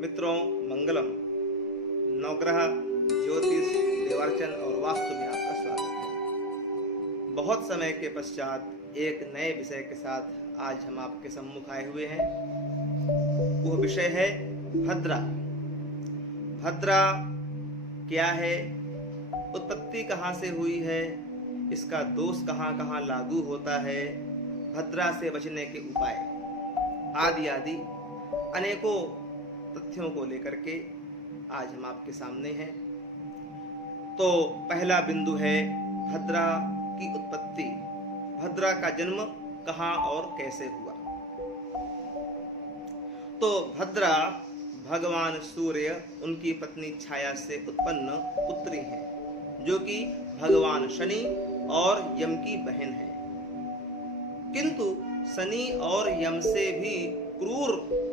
मित्रों, मंगलम। नवग्रह ज्योतिष देवार्चन और वास्तु में आपका स्वागत है। बहुत समय के पश्चात एक नए विषय के साथ आज हम आपके सम्मुख आए हुए हैं। वह विषय है भद्रा। भद्रा क्या है, उत्पत्ति कहाँ से हुई है, इसका दोष कहाँ कहाँ लागू होता है, भद्रा से बचने के उपाय आदि आदि अनेकों तथ्यों को लेकर के आज हम आपके सामने हैं। तो पहला बिंदु है भद्रा की उत्पत्ति। भद्रा का जन्म कहाँ और कैसे हुआ। तो भद्रा भगवान सूर्य उनकी पत्नी छाया से उत्पन्न पुत्री है, जो कि भगवान शनि और यम की बहन है। किंतु शनि और यम से भी क्रूर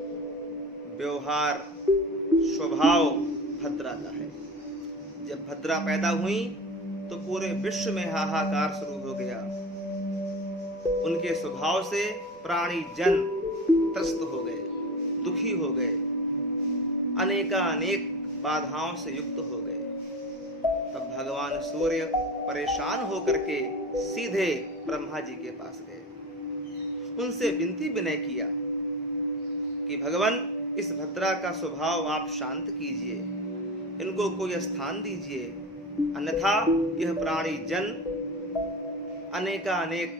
व्यवहार स्वभाव भद्रा का है। जब भद्रा पैदा हुई तो पूरे विश्व में हाहाकार शुरू हो गया। उनके स्वभाव से प्राणी जन त्रस्त हो गए, दुखी हो गए, अनेक बाधाओं से युक्त हो गए। तब भगवान सूर्य परेशान होकर के सीधे ब्रह्मा जी के पास गए। उनसे विनती विनय किया कि भगवान, इस भद्रा का स्वभाव आप शांत कीजिए, इनको कोई स्थान दीजिए, अन्यथा यह प्राणी जन अनेक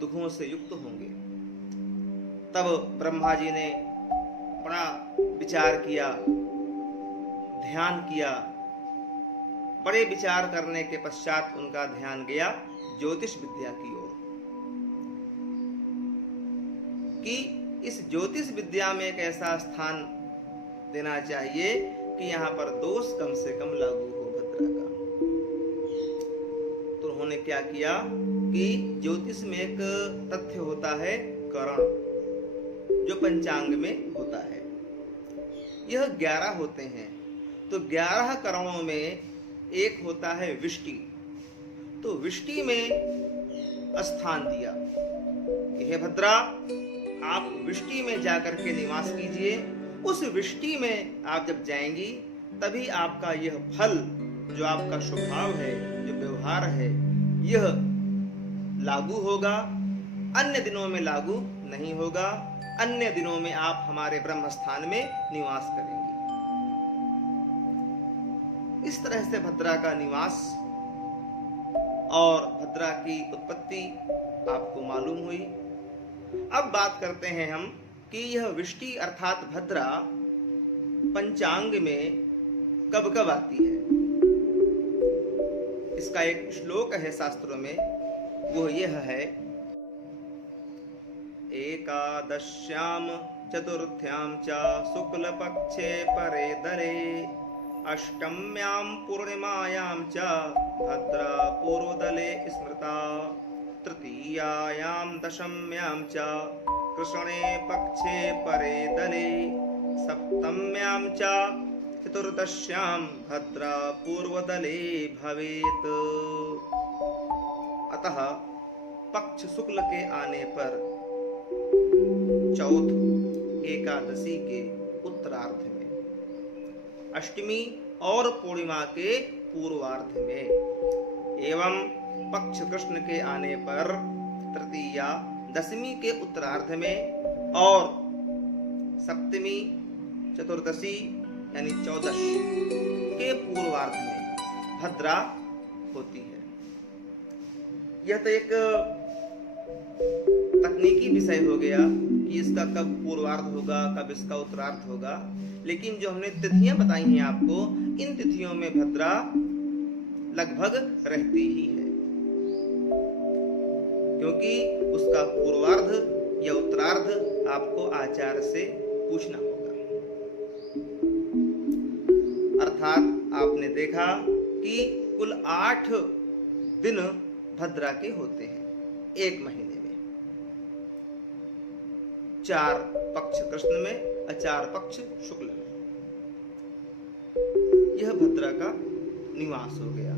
दुखों से युक्त होंगे। तब ब्रह्मा जी ने बड़ा विचार किया, ध्यान किया। बड़े विचार करने के पश्चात उनका ध्यान गया ज्योतिष विद्या की ओर कि इस ज्योतिष विद्या में एक ऐसा स्थान देना चाहिए कि यहाँ पर दोष कम से कम लागू हो भद्रा का। तो उन्होंने क्या किया कि ज्योतिष में एक तथ्य होता है करण, जो पंचांग में होता है। यह 11 होते हैं। तो 11 करणों में एक होता है विष्टि। तो विष्टि में स्थान दिया कि हे भद्रा, आप विष्टि में जाकर के निवास कीजिए। उस विष्टि में आप जब जाएंगी तभी आपका यह फल, जो आपका स्वभाव है, जो व्यवहार है, यह लागू होगा। अन्य दिनों में लागू नहीं होगा। अन्य दिनों में आप हमारे ब्रह्म स्थान में निवास करेंगी। इस तरह से भद्रा का निवास और भद्रा की उत्पत्ति आपको मालूम हुई। अब बात करते हैं हम कि यह विष्टि अर्थात भद्रा पंचांग में कब कब आती है। इसका एक श्लोक है शास्त्रों में, वो यह है, एकादश्याम चतुर्थ्यां च शुक्ल पक्षे परे दरे अष्टम्यां पूर्णिमायां च भद्रा पूर्वदले स्मृता तृतीयायां दशम्यां च कृष्णे पक्षे परे दले सप्तम्यां च चतुर्दश्यां भद्रा पूर्वदले भवेत्। अतः पक्ष शुक्ल के आने पर चौथ एकादशी के उत्तरार्ध में, अष्टमी और पूर्णिमा के पूर्वार्ध में, एवं पक्ष कृष्ण के आने पर तृतीया दशमी के उत्तरार्ध में और सप्तमी चतुर्दशी यानी 14 के पूर्वार्ध में भद्रा होती है। यह तो एक तकनीकी विषय हो गया कि इसका कब पूर्वार्ध होगा, कब इसका उत्तरार्ध होगा। लेकिन जो हमने तिथियां बताई हैं आपको, इन तिथियों में भद्रा लगभग रहती ही है, क्योंकि उसका पूर्वार्ध या उत्तरार्ध आपको आचार्य से पूछना होगा। अर्थात आपने देखा कि कुल 8 दिन भद्रा के होते हैं एक महीने में। 4 पक्ष कृष्ण में और 4 पक्ष शुक्ल में। यह भद्रा का निवास हो गया।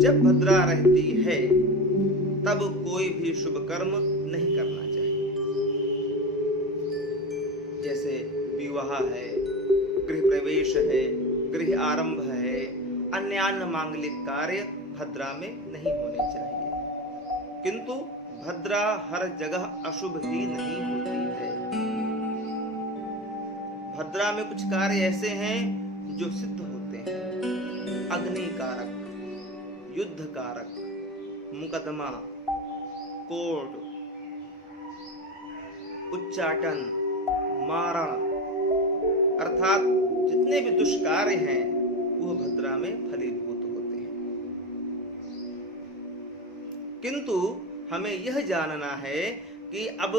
जब भद्रा रहती है तब कोई भी शुभ कर्म नहीं करना चाहिए। जैसे विवाह है, गृह प्रवेश है, गृह आरंभ है, अन्य मांगलिक कार्य भद्रा में नहीं होने चाहिए। किंतु भद्रा हर जगह अशुभ ही नहीं होती है। भद्रा में कुछ कार्य ऐसे हैं जो सिद्ध होते हैं। अग्नि कारक, युद्ध कारक, मुकदमा, कोर्ट, उच्चाटन, मारण, अर्थात जितने भी दुष्कार्य हैं वो भद्रा में फलीभूत होते हैं। किंतु हमें यह जानना है कि अब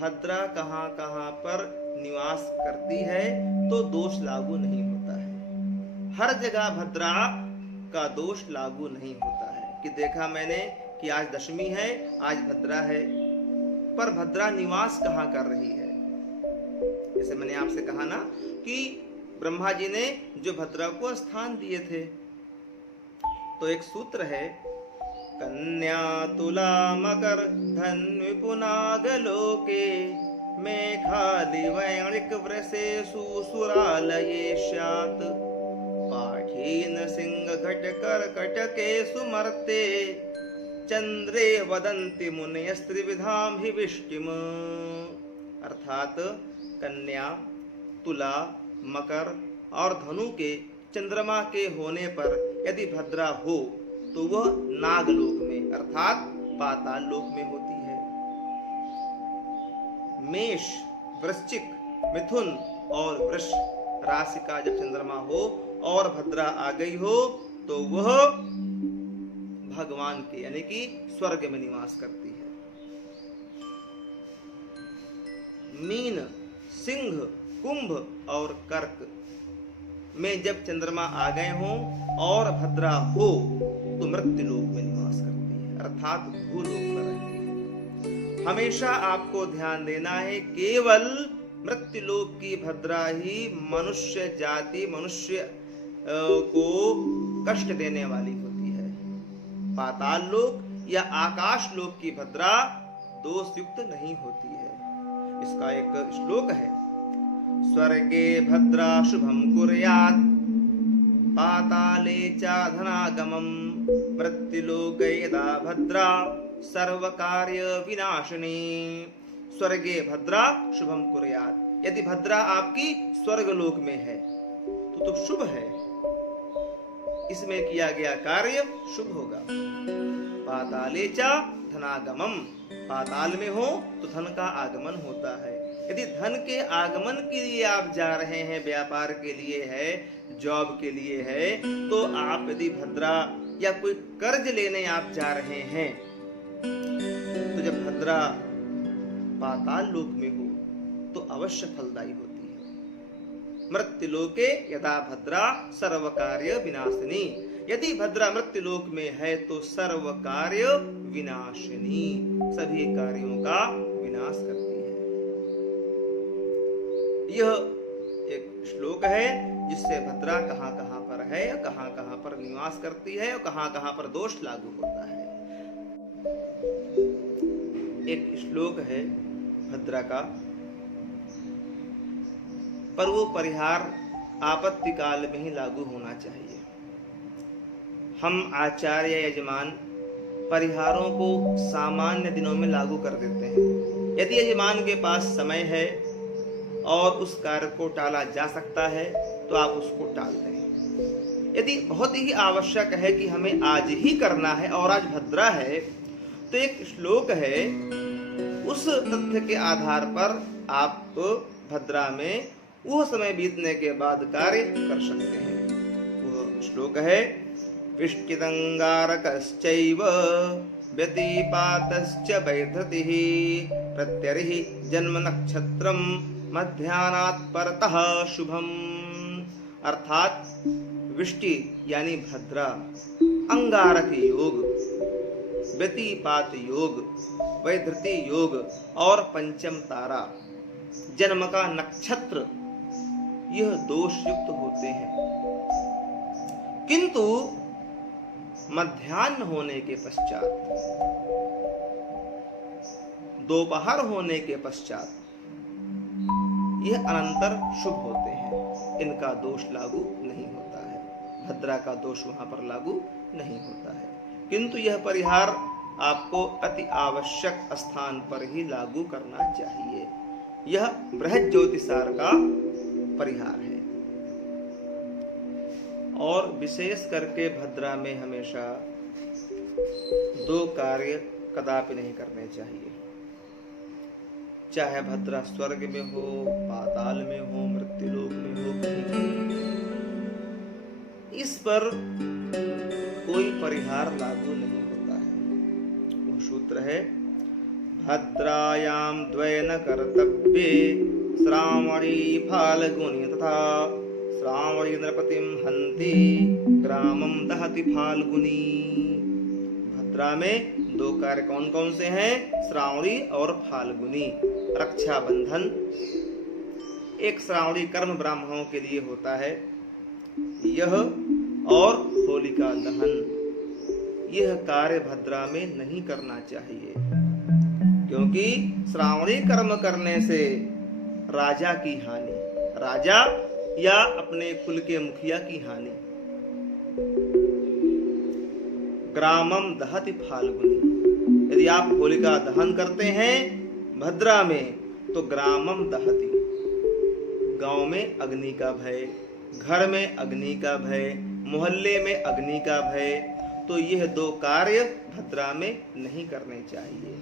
भद्रा कहां कहां पर निवास करती है तो दोष लागू नहीं होता है। हर जगह भद्रा का दोष लागू नहीं होता है कि देखा मैंने कि आज दशमी है, आज भद्रा है, पर भद्रा निवास कहां कर रही है। जैसे मैंने आपसे कहा ना कि ब्रह्मा जी ने जो भद्रा को स्थान दिए थे, तो एक सूत्र है, कन्या तुला मकर धन विपुनागलोके मेघालि वैणिक वृषेषु सुरालये स्यात् पाठीन सिंह घट कर्कटके सुमर्ते चंद्रे वदन्ति मुनयस्त्रिविधाम हि विष्टिम। अर्थात कन्या, तुला, मकर और धनु के चंद्रमा के होने पर यदि भद्रा हो तो वह नागलोक में अर्थात पाताल लोक में होती है। मेष, वृश्चिक, मिथुन और वृष राशि का जब चंद्रमा हो और भद्रा आ गई हो तो वह भगवान के यानी कि स्वर्ग में निवास करती है। मीन, सिंह, कुंभ और कर्क में जब चंद्रमा आ गए हों और भद्रा हो तो मृत्युलोक में निवास करती है अर्थात भूलोक पर रहती है। हमेशा आपको ध्यान देना है, केवल मृत्युलोक की भद्रा ही मनुष्य जाति, मनुष्य को कष्ट देने वाली होती है। पाताल लोक या आकाश लोक की भद्रा दोष युक्त नहीं होती है। इसका एक श्लोक है, स्वर्गे भद्रा शुभम कुर्यात् पाताले च धनागमम् मृत्युलोके यदा भद्रा सर्वकार्य विनाशिनी। स्वर्गे भद्रा शुभम कुर्यात्, यदि भद्रा आपकी स्वर्गलोक में है तो शुभ है, इसमें किया गया कार्य शुभ होगा। पाताले च धनागमम्, पाताल में हो तो धन का आगमन होता है। यदि धन के आगमन के लिए आप जा रहे हैं, व्यापार के लिए है, जॉब के लिए है, तो आप यदि भद्रा या कोई कर्ज लेने आप जा रहे हैं तो जब भद्रा पाताल लोक में हो तो अवश्य फलदायी होती है। मृत्युलोके यदा भद्रा सर्व कार्य विनाशिनी, यदि भद्रा मृत्युलोक में है तो सर्व कार्य विनाशिनी, सभी कार्यों का विनाश करती है। यह एक श्लोक है जिससे भद्रा कहां कहां पर है, कहां कहां पर निवास करती है और कहां कहां पर दोष लागू होता है। एक श्लोक है भद्रा का, पर वो परिहार आपत्ति काल में ही लागू होना चाहिए। हम आचार्य यजमान परिहारों को सामान्य दिनों में लागू कर देते हैं। यदि यजमान के पास समय है और उस कार्य को टाला जा सकता है तो आप उसको टाल दें। यदि बहुत ही आवश्यक है कि हमें आज ही करना है और आज भद्रा है, तो एक श्लोक है, उस तथ्य के आधार पर आप भद्रा में वह समय बीतने के बाद कार्य कर सकते हैं। वह श्लोक है, विष्टिदंगारकश्चैव व्यतिपातश्च वैधृतिः प्रत्यरिहि जन्म नक्षत्रम मध्याह्नात् परतः शुभम। अर्थात विष्टि यानी भद्रा, अंगारक योग, व्यतिपात योग, वैधृति योग और पंचम तारा, जन्म का नक्षत्र, यह दोष युक्त होते हैं। किंतु मध्याह्न होने के पश्चात, दोपहर होने के पश्चात यह अनंतर शुभ होते हैं। हैं, इनका दोष लागू नहीं होता है, भद्रा का दोष वहां पर लागू नहीं होता है। किंतु यह परिहार आपको अति आवश्यक स्थान पर ही लागू करना चाहिए। यह बृहद ज्योतिषार का परिहार है। और विशेष करके भद्रा में हमेशा 2 कार्य कदापि नहीं करने चाहिए, चाहे भद्रा स्वर्ग में हो, पाताल में हो, मृत्युलोक में हो, कहीं इस पर कोई परिहार लागू नहीं होता है। वो सूत्र है, भद्रायाम द्वयन कर्तव्ये श्रावणी फाल्गुनी तथा श्रावणी नृपतिम हंति ग्रामम दहति फाल्गुनी। भद्रा में 2 कार्य कौन कौन से हैं? श्रावणी और फाल्गुनी। रक्षाबंधन एक श्रावणी कर्म ब्राह्मणों के लिए होता है, यह और होलिका दहन, यह कार्य भद्रा में नहीं करना चाहिए, क्योंकि श्रावणी कर्म करने से राजा की हानि, राजा या अपने कुल के मुखिया की हानि। ग्रामम दहति फाल्गुनी, यदि आप होलिका दहन करते हैं भद्रा में तो ग्रामम दहति, गांव में अग्नि का भय, घर में अग्नि का भय, मोहल्ले में अग्नि का भय, तो यह 2 कार्य भद्रा में नहीं करने चाहिए।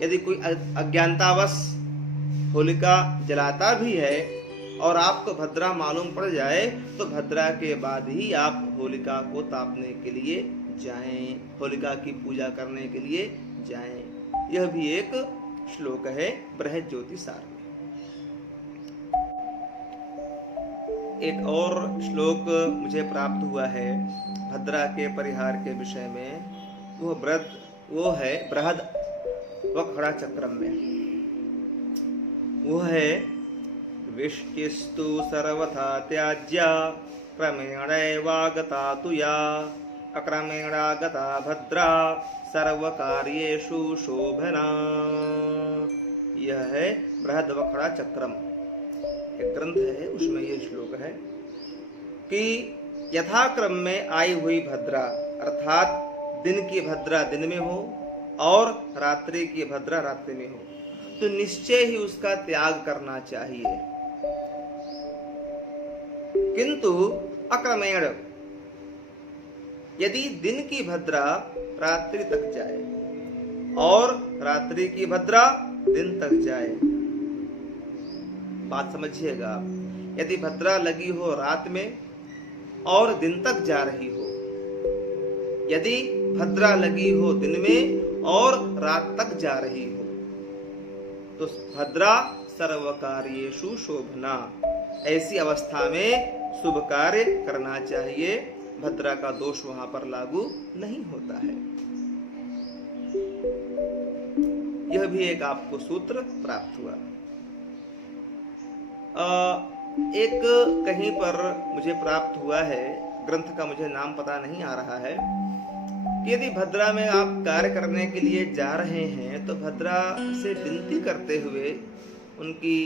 यदि कोई अज्ञानतावश होलिका जलाता भी है और आपको भद्रा मालूम पड़ जाए तो भद्रा के बाद ही आप होलिका को तापने के लिए जाएं, होलिका की पूजा करने के लिए जाएं। यह भी एक श्लोक है बृहद ज्योतिषार में। एक और श्लोक मुझे प्राप्त हुआ है भद्रा के परिहार के विषय में, वो है बृहद वखड़ा चक्रम में। वो है, विष्टिस्तु सर्वथा त्याज्या क्रमेणैवागता तु या अक्रमेणागता भद्रा सर्वकार्येषु शोभना। यह है बृहद वखड़ा चक्रम, एक ग्रंथ है, उसमें यह श्लोक है कि यथाक्रम में आई हुई भद्रा, अर्थात दिन की भद्रा दिन में हो और रात्रि की भद्रा रात्रि में हो, तो निश्चय ही उसका त्याग करना चाहिए। किंतु अक्रमेण, यदि दिन की भद्रा रात्रि तक जाए और रात्रि की भद्रा दिन तक जाए, बात समझिएगा, यदि भद्रा लगी हो रात में और दिन तक जा रही हो, यदि भद्रा लगी हो दिन में और रात तक जा रही हो, तो भद्रा सर्वकार्येषु शोभना, ऐसी अवस्था में शुभ कार्य करना चाहिए, भद्रा का दोष वहां पर लागू नहीं होता है। यह भी एक आपको सूत्र प्राप्त हुआ। एक कहीं पर मुझे प्राप्त हुआ है, ग्रंथ का मुझे नाम पता नहीं आ रहा है, कि यदि भद्रा में आप कार्य करने के लिए जा रहे हैं तो भद्रा से विनती करते हुए, उनकी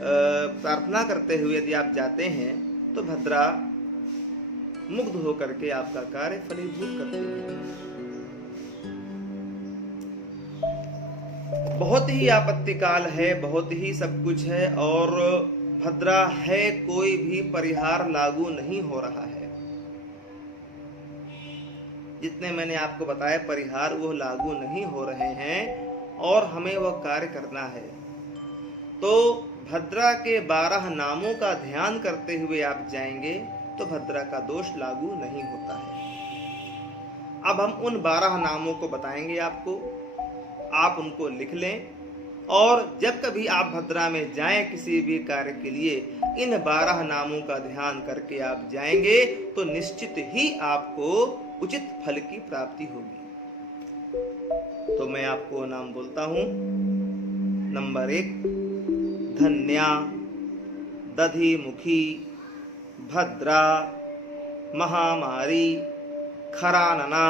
प्रार्थना करते हुए यदि आप जाते हैं तो भद्रा मुग्ध होकर के आपका कार्य फलीभूत करते हैं। बहुत ही आपत्ति काल है, बहुत ही सब कुछ है और भद्रा है, कोई भी परिहार लागू नहीं हो रहा है। जितने मैंने आपको बताया परिहार वो लागू नहीं हो रहे हैं और हमें वह कार्य करना है। तो भद्रा के 12 नामों का ध्यान करते हुए आप जाएंगे तो भद्रा का दोष लागू नहीं होता है। अब हम उन 12 नामों को बताएंगे आपको, आप उनको लिख लें और जब कभी आप भद्रा में जाएं किसी भी कार्य के लिए, इन 12 नामों का ध्यान करके आप जाएंगे तो निश्चित ही आपको उचित फल की प्राप्ति होगी। तो मैं आपको नाम बोलता हूं। नंबर 1, धन्या, दधिमुखी, भद्रा, महामारी, खरानना,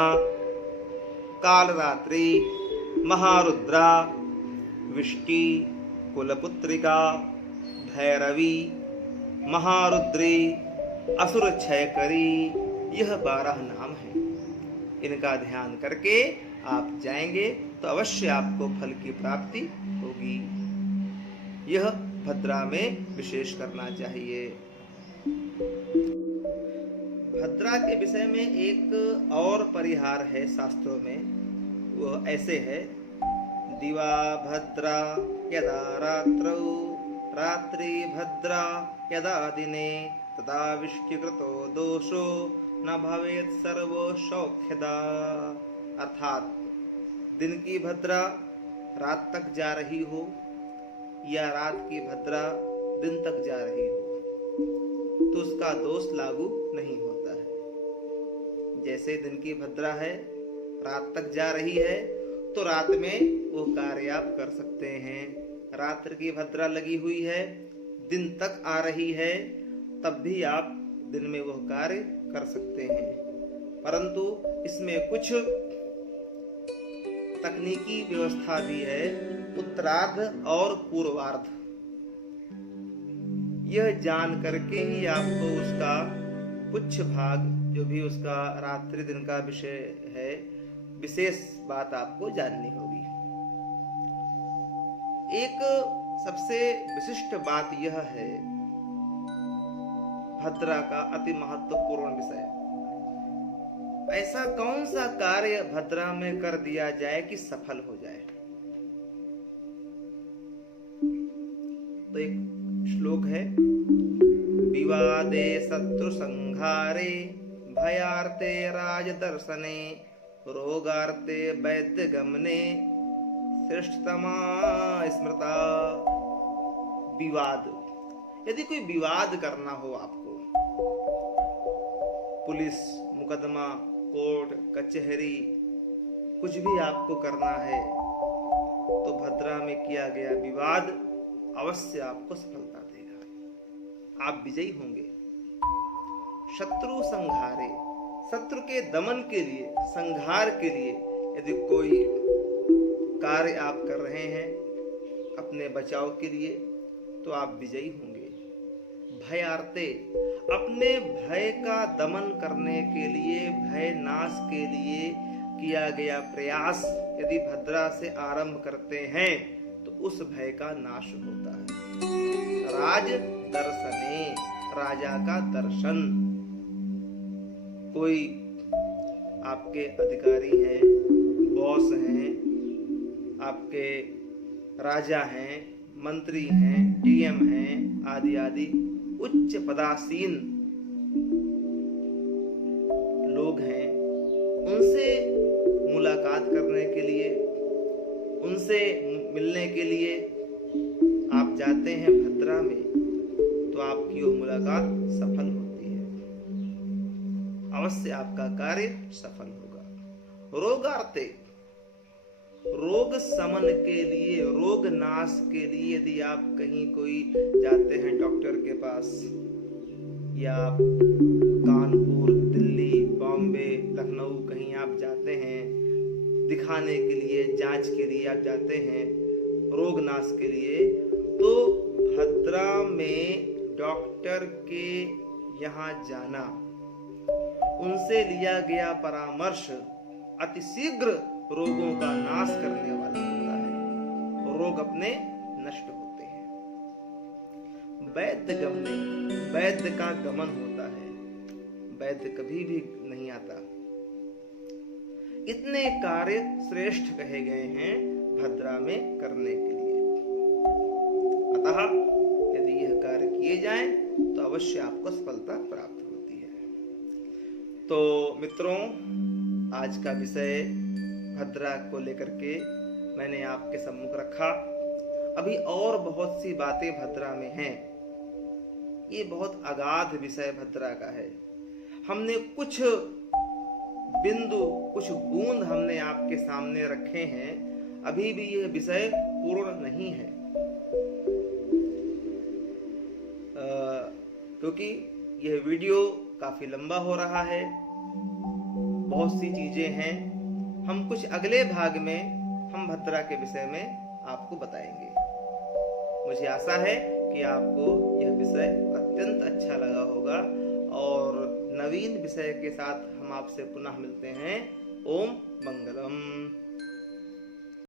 कालरात्रि, महारुद्रा, विष्टि, कुलपुत्रिका, भैरवी, महारुद्री, असुर क्षय करी, यह 12 नाम है। इनका ध्यान करके आप जाएंगे तो अवश्य आपको फल की प्राप्ति होगी। यह भद्रा में विशेष करना चाहिए। भद्रा के विषय में एक और परिहार है शास्त्रों में, वो ऐसे है। दिवा भद्रा यदा रात्रौ, रात्रि भद्रा यदा दिने, तदा विष्टिकृतो दोषो न भवेत् सर्वो सौख्यदा। अर्थात दिन की भद्रा रात तक जा रही हो या रात की भद्रा दिन तक जा रही हो तो उसका दोष लागू नहीं होता है। जैसे दिन की भद्रा है, रात तक जा रही है तो रात में वो कार्य आप कर सकते हैं। रात्र की भद्रा लगी हुई है, दिन तक आ रही है, तब भी आप दिन में वह कार्य कर सकते हैं। परंतु इसमें कुछ तकनीकी व्यवस्था भी है, उत्तरार्ध और पूर्वार्ध। यह जान करके ही आपको उसका कुछ भाग, जो भी उसका रात्रि दिन का विषय है, विशेष बात आपको जाननी होगी। एक सबसे विशिष्ट बात यह है भद्रा का अति महत्वपूर्ण विषय, ऐसा कौन सा कार्य भद्रा में कर दिया जाए कि सफल हो जाए। तो एक श्लोक है, विवादे शत्रु संहारे, भयार्ते राजदर्शने, रोगार्ते वैद्य गमने, श्रेष्ठतमा स्मृता। विवाद, यदि कोई विवाद करना हो आपको, पुलिस मुकदमा, कोर्ट कचहरी, कुछ भी आपको करना है तो भद्रा में किया गया विवाद अवश्य आपको सफलता देगा, आप विजयी होंगे। शत्रु संहारे, शत्रु के दमन के लिए, संहार के लिए यदि कोई कार्य आप कर रहे हैं अपने बचाव के लिए तो आप विजयी होंगे। भयार्ते, अपने भय का दमन करने के लिए, भय नाश के लिए किया गया प्रयास यदि भद्रा से आरंभ करते हैं तो उस भय का नाश होता है। राज दर्शने, राजा का दर्शन, कोई आपके अधिकारी हैं, बॉस हैं, आपके राजा हैं, मंत्री हैं, डीएम हैं, आदि आदि उच्च पदासीन लोग हैं, उनसे मुलाकात करने के लिए, उनसे मिलने के लिए आप जाते हैं भद्रा में तो आपकी वो मुलाकात सफल होती है, अवश्य आपका कार्य सफल होगा। रोगार्ते, रोग समन के लिए, रोग नाश के लिए यदि आप कहीं कोई जाते हैं डॉक्टर के पास, या आप कानपुर, दिल्ली, बॉम्बे, लखनऊ कहीं आप जाते हैं दिखाने के लिए, जांच के लिए आप जाते हैं रोग नाश के लिए, तो भद्रा में डॉक्टर के यहाँ जाना, उनसे लिया गया परामर्श अतिशीघ्र रोगों का नाश करने वाला होता है, रोग अपने नष्ट होते हैं। वैद्य गमने, वैद्य का गमन होता है, वैद्य कभी भी नहीं आता। इतने कार्य श्रेष्ठ कहे गए हैं भद्रा में करने के लिए। अतः यदि यह कार्य किए जाएं तो अवश्य आपको सफलता प्राप्त होती है। तो मित्रों, आज का विषय भद्रा को लेकर के मैंने आपके सम्मुख रखा। अभी और बहुत सी बातें भद्रा में हैं, ये बहुत अगाध विषय भद्रा का है। हमने कुछ बिंदु, कुछ बूंद हमने आपके सामने रखे हैं, अभी भी यह विषय पूर्ण नहीं है, क्योंकि यह वीडियो काफी लंबा हो रहा है, बहुत सी चीजें हैं। हम कुछ अगले भाग में हम भद्रा के विषय में आपको बताएंगे। मुझे आशा है कि आपको यह विषय अत्यंत विषय के साथ हम आपसे पुनः मिलते हैं। ओम मंगलम।